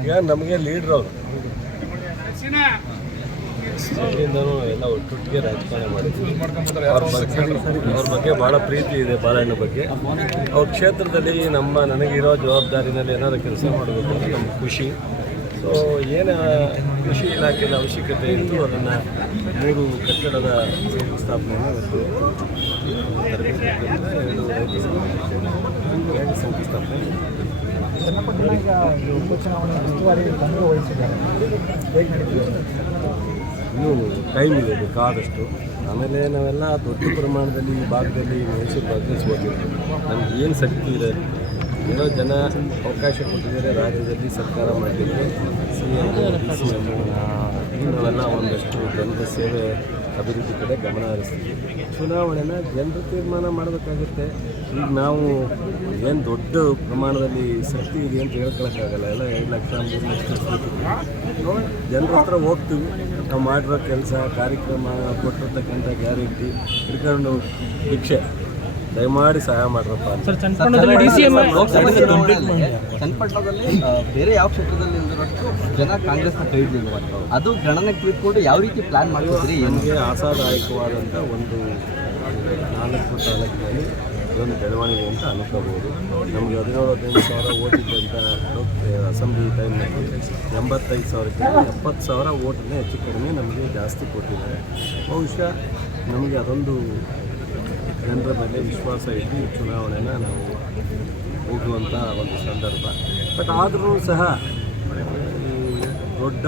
ಈಗ ನಮಗೆ ಲೀಡ್ರ್ ಅವರು. ಅಲ್ಲಿಂದನೂ ಎಲ್ಲ ಒಟ್ಟೊಟ್ಟಿಗೆ ರಾಜಕಾರಣ ಮಾಡಿದ್ರು ಅವ್ರ ಬಗ್ಗೆ ಅವ್ರ ಬಗ್ಗೆ ಭಾಳ ಪ್ರೀತಿ ಇದೆ ಬಾಲಣ್ಣ ಬಗ್ಗೆ. ಅವ್ರ ಕ್ಷೇತ್ರದಲ್ಲಿ ನಮ್ಮ ನನಗಿರೋ ಜವಾಬ್ದಾರಿನಲ್ಲಿ ಏನಾದ್ರು ಕೆಲಸ ಮಾಡಬೇಕು ಅಂತ ನಮ್ಗೆ ಖುಷಿ. ಸೊ ಏನು ಕೃಷಿ ಇಲಾಖೆಯ ಅವಶ್ಯಕತೆ ಇತ್ತು, ಅದನ್ನು ಮೂರು ಕಟ್ಟಡದ ಸ್ಥಾಪನೆ ಎರಡು ಶಂಕುಸ್ಥಾಪನೆ ಇನ್ನೂ ಟೈಮ್ ಇದೆ ಬೇಕಾದಷ್ಟು ಆಮೇಲೆ ನಾವೆಲ್ಲ ದೊಡ್ಡ ಪ್ರಮಾಣದಲ್ಲಿ ಈ ಭಾಗದಲ್ಲಿ ಮೈಸೂರು ಭಾಗದಲ್ಲಿ ನಮ್ಗೆ ಏನು ಶಕ್ತಿ ಇದೆ? ಏನೋ ಜನ ಅವಕಾಶ ಕೊಟ್ಟಿದ್ದಾರೆ, ರಾಜ್ಯದಲ್ಲಿ ಸರ್ಕಾರ ಮಾಡಲಿಕ್ಕೆ ಸಿ ಎಂ ಸಿ ಎಂ ನಾವೆಲ್ಲ ಒಂದಷ್ಟು ಜನರ ಸೇವೆ ಅಭಿವೃದ್ಧಿ ಕಡೆ ಗಮನ ಹರಿಸ್ತೀವಿ. ಚುನಾವಣೆನ ಜನರು ತೀರ್ಮಾನ ಮಾಡಬೇಕಾಗುತ್ತೆ. ಈಗ ನಾವು ಏನು ದೊಡ್ಡ ಪ್ರಮಾಣದಲ್ಲಿ ಶಕ್ತಿ ಇದೆ ಅಂತ ಹೇಳ್ಕೊಳಕ್ಕಾಗಲ್ಲ. ಎಲ್ಲ ಎರಡು ಲಕ್ಷ, ಮೂರು ಲಕ್ಷ ಜನರ ಹತ್ರ ಹೋಗ್ತೀವಿ. ನಾವು ಮಾಡಿರೋ ಕೆಲಸ, ಕಾರ್ಯಕ್ರಮ, ಕೊಟ್ಟಿರ್ತಕ್ಕಂಥ ಗ್ಯಾರಂಟಿ ಹಿಡ್ಕೊಂಡು ಭಿಕ್ಷೆ. ದಯಮಾಡಿ ಸಹಾಯ ಮಾಡ್ರಪ್ಪ ಅಂತ. ಚನ್ನಪಟ್ಟಣದಲ್ಲಿ ಬೇರೆ ಯಾವ ಕ್ಷೇತ್ರದಲ್ಲಿ ಇಲ್ದಿರೋಷ್ಟು ಜನ ಕಾಂಗ್ರೆಸ್ನ ಕೈ ಹಿಡಿದಿರುವಂಥದ್ದು ಅದು ಗಣನೆ ಬಿಟ್ಕೊಂಡು ಯಾವ ರೀತಿ ಪ್ಲಾನ್ ಮಾಡಿದ್ರಿ ಏನು? ನಮಗೆ ಆಸಾದಾಯಕವಾದಂಥ ಒಂದು ನಾಲ್ಕು ತಾಲೂಕಿನಲ್ಲಿ ಇದೊಂದು ಬೆಳವಣಿಗೆ ಅಂತ ಅನ್ಕೋಬೋದು. ನಮಗೆ ಹದಿನೇಳು ಹದಿನೈದು ಸಾವಿರ ಓಟಿದ್ದಂತ ಅಸೆಂಬ್ಲಿ ಟೈಮ್ನಲ್ಲಿ ಎಂಬತ್ತೈದು ಸಾವಿರಕ್ಕಿಂತ ಎಪ್ಪತ್ತು ಸಾವಿರ ಓಟನ್ನೇ ಹೆಚ್ಚು ಕಡಿಮೆ ನಮಗೆ ಜಾಸ್ತಿ ಕೊಟ್ಟಿದ್ದಾರೆ. ಬಹುಶಃ ನಮಗೆ ಅದೊಂದು ಜನರ ಮೇಲೆ ವಿಶ್ವಾಸ ಇಟ್ಟು ಈ ಚುನಾವಣೆನ ನಾವು ಹೋಗುವಂಥ ಒಂದು ಸಂದರ್ಭ. ಬಟ್ ಆದರೂ ಸಹ ಈ ದೊಡ್ಡ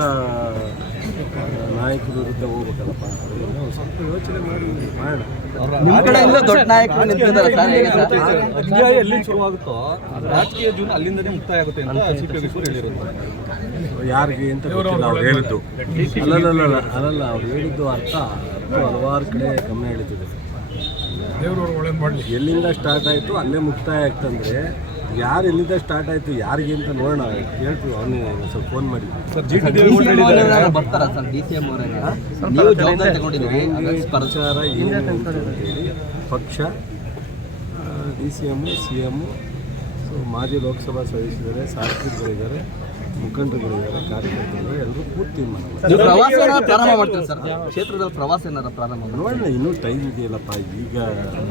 ನಾಯಕರ ವಿರುದ್ಧ ಹೋಗ್ಬೇಕಲ್ಲಪ್ಪ ಅದರಿಂದ ಒಂದು ಸ್ವಲ್ಪ ಯೋಚನೆ ಮಾಡಿ ಮಾಡೋಣ. ನಿಮ್ಮ ಕಡೆಯಿಂದ ದೊಡ್ಡ ನಾಯಕರು ನಿಂತಿದ್ದಾರೆ ಸರ್ ಹೇಗೆ ಸರ್? ಅಧ್ಯಾಯ ಎಲ್ಲಿ ಶುರುವಾಗುತ್ತೋ ರಾಜಕೀಯ ಜೀವನ ಅಲ್ಲಿಂದನೇ ಮುಕ್ತಾಯ ಆಗುತ್ತೆ ಅಂತ ಸಿ ಪಿ ಯೋಗೇಶ್ವರ್ ಹೇಳಿರೋದು. ಯಾರಿಗೆ ಅಂತ ಗೊತ್ತಿಲ್ಲ ಅವ್ರು ಹೇಳಿದ್ದು. ಅಲ್ಲಲ್ಲ ಅಲ್ಲಲ್ಲ ಅವ್ರು ಹೇಳಿದ್ದು ಅರ್ಥ. ಹಲವಾರು ಕಡೆ ಗಮನ ಎಳೀತಿದೆ ಎಲ್ಲಿಂದ ಸ್ಟಾರ್ಟ್ ಆಯಿತು ಅಲ್ಲೇ ಮುಕ್ತಾಯ ಆಗ್ತಂದ್ರೆ ಯಾರು ಎಲ್ಲಿಂದ ಸ್ಟಾರ್ಟ್ ಆಯಿತು ಯಾರಿಗೆ ಅಂತ ನೋಡೋಣ. ಕೇಳ್ತೀವಿ ಅವನು ಸ್ವಲ್ಪ ಫೋನ್ ಮಾಡಿ. G T D C M sir D C M ನೀವು ಜವಾಬ್ದಾರಿ ಸ್ಪರ್ಧೆ ಪ್ರಚಾರ ಏನು ಹೇಳಿ ಪಕ್ಷ D C M C M ಸೊ ಮಾಜಿ ಲೋಕಸಭಾ ಸದಸ್ಯರಿದ್ದಾರೆ ಶಾಸಕರುಗಳಿದ್ದಾರೆ ಮುಖಂಡರುಗಳಿದ್ದಾರೆ ಕಾರ್ಯಕರ್ತರು ಎಲ್ಲರೂ ಪೂರ್ತಿ ಪ್ರಾರಂಭ ಮಾಡ್ತೀರಾ ಸರ್? ಕ್ಷೇತ್ರದಲ್ಲಿ ಪ್ರವಾಸ ಏನಾರ ಪ್ರಾರಂಭ ಮಾಡಿ ನೋಡೋಣ ಇನ್ನೂ ಟೈಮ್ ಇದೆಯಲ್ಲಪ್ಪ ಈಗ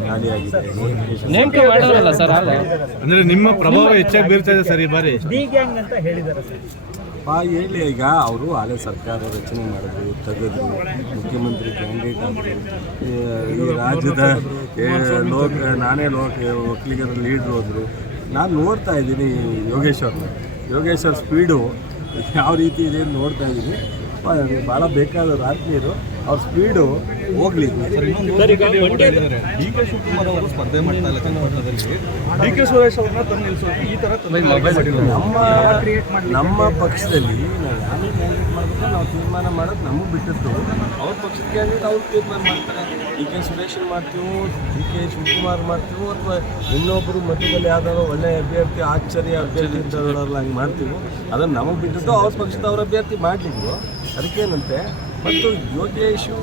ಖಾಲಿ ಆಗಿದೆ. ಅಂದ್ರೆ ನಿಮ್ಮ ಪ್ರಭಾವ ಹೆಚ್ಚಾಗಿ ಬೀರ್ತಾ ಇದೆ ಸರ್ ಈ ಬಾರಿ? ಅಂತ ಹೇಳಿದ್ದಾರೆ ಸರ್. ಪಾ ಹೇಳಿ ಈಗ ಅವರು ಹಳೆ ಸರ್ಕಾರ ರಚನೆ ಮಾಡಿದ್ರು ತೆಗೆದ್ರು ಮುಖ್ಯಮಂತ್ರಿ ಕ್ಯಾಂಡಿಡೇಟ್ ಆದರು. ಈ ರಾಜ್ಯದ ಲೋಕ ನಾನೇ ಲೋಕ ಒಕ್ಕಲಿಗರ ಲೀಡ್ರ್ ಹೋದರು ನಾನು ನೋಡ್ತಾ ಇದ್ದೀನಿ ಯೋಗೇಶ್ವರ್ನ ಯೋಗೇಶ್ವರ್ ಸ್ಪೀಡು ಯಾವ ರೀತಿ ಇದೆ ಅಂತ ನೋಡ್ತಾ ಇದ್ದೀನಿ. ಭಾಳ ರಾತ್ರಿ ಇದು. ಅವ್ರ ಸ್ಪೀಡು ಹೋಗ್ಲಿ. ಡಿ ಕೆ ಶಿವಕುಮಾರ್ ಅವರು ಸ್ಪರ್ಧೆ ಮಾಡ್ತಾ ಇಲ್ಲ ಚನ್ನಪಟ್ಟಣದಲ್ಲಿ ಡಿ ಕೆ ಸುರೇಶ್ ಅವ್ರನ್ನ ತಂದು ನಿಲ್ಲಿಸೋಕೆ ಈ ತರ ನಮ್ಮ ನಮ್ಮ ಪಕ್ಷದಲ್ಲಿ ನಾವು ಯಾರು ಕ್ಯಾಂಡಿಡೇಟ್ ಮಾಡಬೇಕು ನಾವು ತೀರ್ಮಾನ ಮಾಡೋದು ನಮಗೆ ಬಿಟ್ಟಿದ್ದು ಅವ್ರ ಪಕ್ಷಕ್ಕೆ ಕ್ಯಾಂಡಿಡೇಟ್ ಅವ್ರು ತೀರ್ಮಾನ ಮಾಡ್ತಾರೆ? ಡಿ ಕೆ ಸುರೇಶ್ ಮಾಡ್ತೀವೋ ಡಿ ಕೆ ಶಿವಕುಮಾರ್ ಮಾಡ್ತೀವೋ, ಅಥವಾ ಇನ್ನೊಬ್ಬರು ಮಧ್ಯದಲ್ಲಿ ಯಾವ್ದಾದ್ರು ಒಳ್ಳೆ ಅಭ್ಯರ್ಥಿ, ಆಶ್ಚರ್ಯ ಅಭ್ಯರ್ಥಿ ಅಂತ ಹೇಳೋರಲ್ಲ ಹಂಗೆ ಮಾಡ್ತೀವೋ, ಅದನ್ನು ನಮಗೆ ಬಿಟ್ಟಿದ್ದು ಅವ್ರ ಪಕ್ಷದ ಅವ್ರ ಅಭ್ಯರ್ಥಿ ಮಾಡಲಿದ್ರು ಅದಕ್ಕೇನಂತೆ, ಮತ್ತು ಯೋಗೇಶು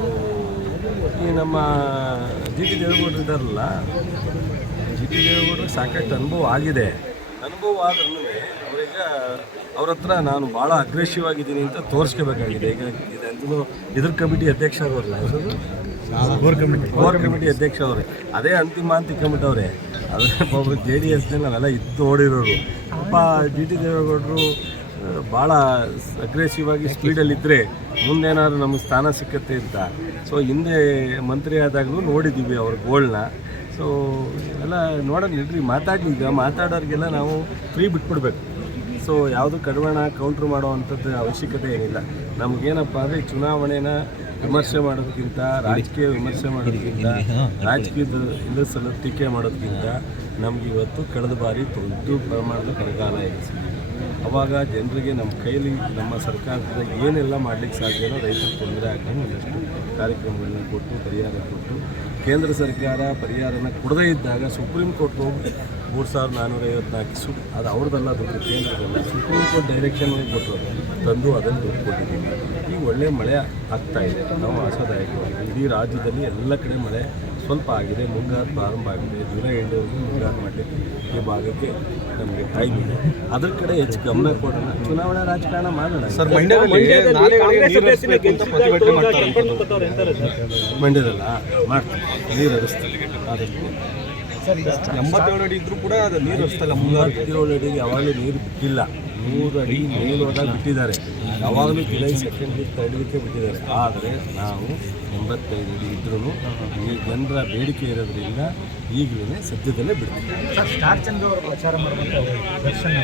ಈ ನಮ್ಮ ಜಿ ಟಿ ದೇವೇಗೌಡರು ಇದ್ದಾರಲ್ಲ, ಜಿ ಟಿ ದೇವೇಗೌಡರಿಗೆ ಸಾಕಷ್ಟು ಅನುಭವ ಆಗಿದೆ. ಅನುಭವ ಆದ್ರೂ ಅವರೀಗ ಅವ್ರ ಹತ್ರ ನಾನು ಭಾಳ ಅಗ್ರೆಸಿವ್ ಆಗಿದ್ದೀನಿ ಅಂತ ತೋರಿಸ್ಕೋಬೇಕಾಗಿದೆ. ಈಗ ಇದಂತೂ ಇದ್ರ ಕಮಿಟಿ ಅಧ್ಯಕ್ಷ ಅವರಲ್ಲ ಕಮಿಟಿ ಕೋರ್ ಕಮಿಟಿ ಅಧ್ಯಕ್ಷ ಅವರೇ. ಅದೇ ಅಂತಿಮ ಅಂತ ಅವರೇ. ಅದೇ ಒಬ್ಬರು ಜೆ ಡಿ ಎಸ್ನಲ್ಲಿ ನಾವೆಲ್ಲ ಇತ್ತು ಓಡಿರೋರು ಪಾಪ ಜಿ ಟಿ ದೇವೇಗೌಡರು ಭಾಳ ಅಗ್ರೆಸಿವ್ ಆಗಿ ಸ್ಪೀಡಲ್ಲಿದ್ದರೆ ಮುಂದೇನಾದ್ರು ನಮಗೆ ಸ್ಥಾನ ಸಿಕ್ಕತ್ತೆ ಅಂತ. ಸೊ ಹಿಂದೆ ಮಂತ್ರಿ ಆದಾಗಲೂ ನೋಡಿದ್ದೀವಿ ಅವ್ರ ಗೋಲ್ನ ಸೊ ಎಲ್ಲ ನೋಡೋಣ ಇಡ್ರಿ ಮಾತಾಡಲಿ ಈಗ. ಮಾತಾಡೋರಿಗೆಲ್ಲ ನಾವು ಫ್ರೀ ಬಿಟ್ಬಿಡ್ಬೇಕು. ಸೊ ಯಾವುದು ಕಡಿವಾಣ ಕೌಂಟ್ರ್ ಮಾಡೋ ಅಂಥದ್ದು ಅವಶ್ಯಕತೆ ಏನಿಲ್ಲ. ನಮಗೇನಪ್ಪ ಅಂದರೆ ಚುನಾವಣೆನ ವಿಮರ್ಶೆ ಮಾಡೋದಕ್ಕಿಂತ ರಾಜಕೀಯ ವಿಮರ್ಶೆ ಮಾಡೋದಕ್ಕಿಂತ ರಾಜಕೀಯದ ಇಲ್ಲ ಸಲ ಟೀಕೆ ಮಾಡೋದಕ್ಕಿಂತ ನಮ್ಗೆ ಇವತ್ತು ಕಳೆದ ಬಾರಿ ದೊಡ್ಡ ಪ್ರಮಾಣದ ಬರಗಾಲ ಇದೆ ಅವಾಗ ಜನರಿಗೆ ನಮ್ಮ ಕೈಲಿ ನಮ್ಮ ಸರ್ಕಾರದಿಂದ ಏನೆಲ್ಲ ಮಾಡ್ಲಿಕ್ಕೆ ಸಾಧ್ಯನೋ ರೈತರಿಗೆ ತೊಂದರೆ ಆಗ್ತಾನೆ ಒಂದಷ್ಟು ಕಾರ್ಯಕ್ರಮಗಳನ್ನ ಕೊಟ್ಟು, ಪರಿಹಾರ ಕೊಟ್ಟು, ಕೇಂದ್ರ ಸರ್ಕಾರ ಪರಿಹಾರನ ಕೊಡದೇ ಇದ್ದಾಗ ಸುಪ್ರೀಂ ಕೋರ್ಟ್ ಮೂರು ಸಾವಿರದ ನಾನ್ನೂರ ಐವತ್ನಾಲ್ಕು ಸು ಅದು ಅವ್ರದ್ದಲ್ಲ ದುಡ್ಡು ಕೇಂದ್ರದಲ್ಲ ಸುಪ್ರೀಂ ಕೋರ್ಟ್ ಡೈರೆಕ್ಷನ್ ಕೊಟ್ಟರು. ತಂದು ಅದನ್ನು ದುಡ್ಡು ಕೊಟ್ಟಿದ್ದೀವಿ ಈಗ ಒಳ್ಳೆ ಮಳೆ ಆಗ್ತಾ ಇದೆ. ನಾವು ಆಶಾದಾಯಕವಾಗಿ ಇಡೀ ರಾಜ್ಯದಲ್ಲಿ ಎಲ್ಲ ಕಡೆ ಮಳೆ ಸ್ವಲ್ಪ ಆಗಿದೆ. ಮುಂಗಾರು ಪ್ರಾರಂಭ ಆಗಿದೆ. ಜುಲೈ ಎಂಡವರೆಗೂ ಮುಂಗಾರು ಮಾಡಲಿಕ್ಕೆ ಈ ಭಾಗಕ್ಕೆ ನಮಗೆ ಟೈಮ್ ಇದೆ. ಅದ್ರ ಕಡೆ ಹೆಚ್ಚು ಗಮನ ಕೊಡೋಣ. ಚುನಾವಣಾ ರಾಜಕಾರಣ ಮಾಡೋಣ. ಸರ್ ಮಂಡ್ಯದಲ್ಲಿ ಮಾಡ್ತಾರೆ ಮಂಡ್ಯದಲ್ಲ ಮಾಡ್ತೀವಿ ನೀರು ಹರಿಸ್ತೀವಿ ಆದಷ್ಟು ಎಂಬತ್ತೇಳು ಅಡಿ ಇದ್ರೂ ಕೂಡ ಅದು ನೀರು ಮುಂಗಾರಿಗೆ ಮೂವತ್ತೇಳು ಅಡಿಗೆ ಯಾವಾಗಲೂ ನೀರು ಬಿಟ್ಟಿಲ್ಲ. ನೂರು ಅಡಿ ಹೋದಾಗ ಬಿಟ್ಟಿದ್ದಾರೆ. ಯಾವಾಗಲೂ ಜುಲೈ ಸೆಕೆಂಡ್ ವೀಕ್ ತರ್ಡ್ ವೀಕೆ ಬಿಟ್ಟಿದ್ದಾರೆ. ಆದರೆ ನಾವು ಎಂಬತ್ತೈದು ಅಡಿ ಇದ್ರೂ ಈ ಜನರ ಬೇಡಿಕೆ ಇರೋದ್ರಿಂದ ಈಗಲೇ ಸದ್ಯದಲ್ಲೇ ಬಿಡ್ತೀವಿ. ಸರ್ ಸ್ಟಾರ್ ಚಂದ್ರ ಅವರು ಪ್ರಚಾರ ಮಾಡುವಂಥ ದರ್ಶನ್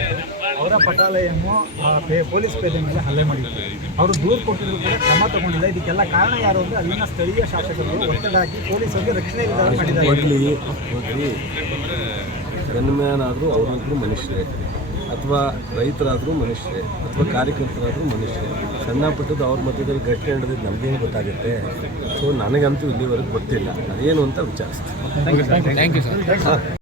ಅವರು ಪಟಾಲಯನ್ನು ಆ ಪೊಲೀಸ್ ಪೇದೆ ಮೇಲೆ ಹಲ್ಲೆ ಮಾಡಿದ್ದಾರೆ ಅವರು ದೂರು ಕೊಟ್ಟಿದ್ರು ಕೂಡ ಕ್ರಮ ತಗೊಂಡಿಲ್ಲ. ಇದಕ್ಕೆಲ್ಲ ಕಾರಣ ಯಾರು ಅಂದರೆ ಅಲ್ಲಿನ ಸ್ಥಳೀಯ ಶಾಸಕರು ಒತ್ತಡ ಹಾಕಿ ಪೊಲೀಸರಿಗೆ ರಕ್ಷಣೆ ಇಲ್ಲದೆ ಮಾಡಿದ್ದಾರೆ. ಅವ್ರಂತರೂ ಮನುಷ್ಯರೇ. ಅಥವಾ ರೈತರಾದರೂ ಮನುಷ್ಯರೇ. ಅಥವಾ ಕಾರ್ಯಕರ್ತರಾದರೂ ಮನುಷ್ಯರೇ. ಸಣ್ಣ ಪುಟ್ಟದ್ದು ಅವ್ರ ಮಧ್ಯದಲ್ಲಿ ಗಟ್ಟಿ ನಡೆದಿದ್ದು ನಮಗೇನು ಗೊತ್ತಾಗುತ್ತೆ? ಸೊ ನನಗಂತೂ ಇಲ್ಲಿವರೆಗೂ ಗೊತ್ತಿಲ್ಲ. ಅದೇನು ಅಂತ ವಿಚಾರಿಸ್ತೀನಿ.